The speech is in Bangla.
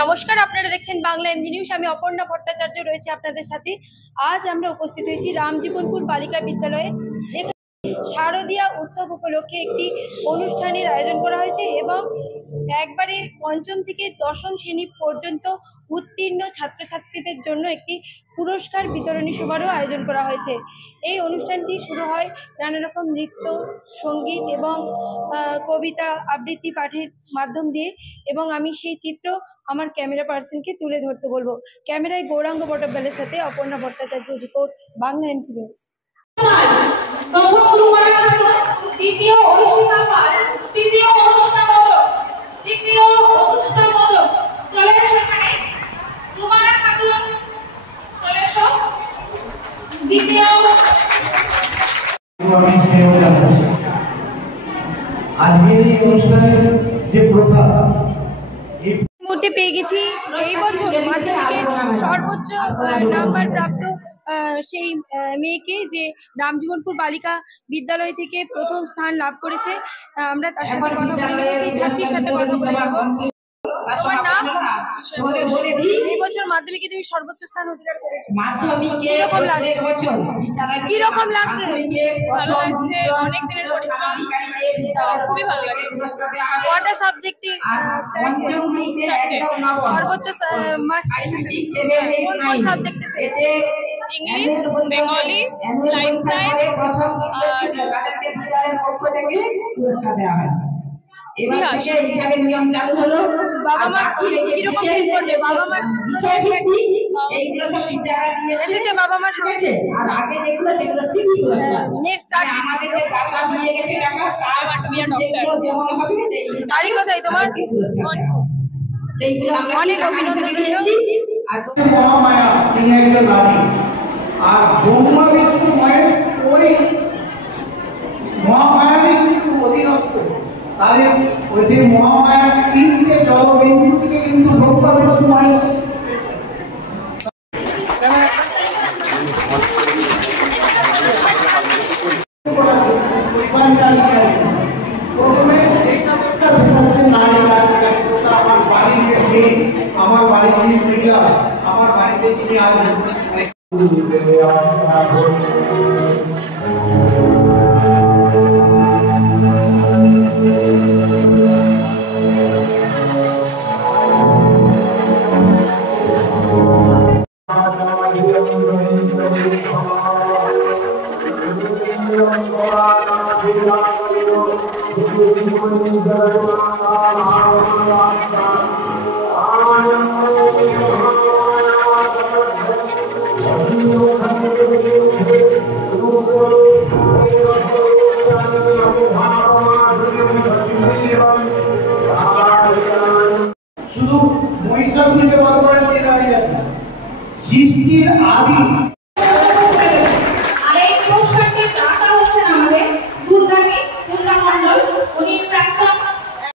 নমস্কার, আপনারা দেখছেন বাংলা এমজি নিউজ। আমি অপর্ণা ভট্টাচার্য রয়েছে আপনাদের সাথে। আজ আমরা উপস্থিত হয়েছি রামজীবনপুর বালিকা বিদ্যালয়ে, যেখানে শারদীয়া উৎসব উপলক্ষে একটি অনুষ্ঠানের আয়োজন করা হয়েছে এবং একবারে পঞ্চম থেকে দশম শ্রেণী পর্যন্ত উত্তীর্ণ ছাত্রছাত্রীদের জন্য একটি পুরস্কার বিতরণী সভারও আয়োজন করা হয়েছে। এই অনুষ্ঠানটি শুরু হয় নানা রকম নৃত্য, সঙ্গীত এবং কবিতা আবৃত্তি পাঠের মাধ্যম দিয়ে, এবং আমি সেই চিত্র আমার ক্যামেরা পার্সনকে তুলে ধরতে বলবো। ক্যামেরায় গৌরাঙ্গ বটব্যালের সাথে Aparna Bhattacharya, report Bangla MG news. মুহূর্তে পেয়ে গেছি এই বছর মাধ্যমিকে সর্বোচ্চ নাম্বার প্রাপ্ত সেই মেয়েকে, যে রামজীবনপুর বালিকা বিদ্যালয় থেকে প্রথম স্থান লাভ করেছে। আমরা তার সাথে কথা বলে নেব, সেই ছাত্রীর সাথে কথা বলে নেব। তোমার নাম? এই বছর মাধ্যমিকে তুমি সর্বোচ্চ স্থান অধিকার করেছো, কিরকম লাগছে? কিরকম লাগছে? ভালো লাগছে, অনেক দিনের পরিশ্রম, খুবই ভালো লাগছে। কটা সাবজেক্টে সর্বোচ্চ মার্কস? কোন কোন সাবজেক্টে? ইংলিশ, বেঙ্গলি, লাইফ সায়েন্স আর ইতিহাস। বাবা মা কিরকম ফিল করবে? বাবা মা এসেছে, বাবা মার সঙ্গে নেক্সট টার্গেট বাড়ি কোথায় তোমার? অনেক অভিনন্দন রইল। মহামায়া তিনি একজন নারী, আর ব্রহ্মা বিষ্ণু মহেশ ওই মহামায়ারই কিন্তু অধীনস্থ। তাদের ওই যে মহামায়ার তিনটে জলবিন্দু থেকে কিন্তু ব্রহ্মা বিষ্ণু মহেশ আমার বাড়িতে প্রিয়া, আমার বাড়িতে তিনি আসবেন। শুধু মহিষাসুরকে বধ করেন তিনি, সৃষ্টির আদি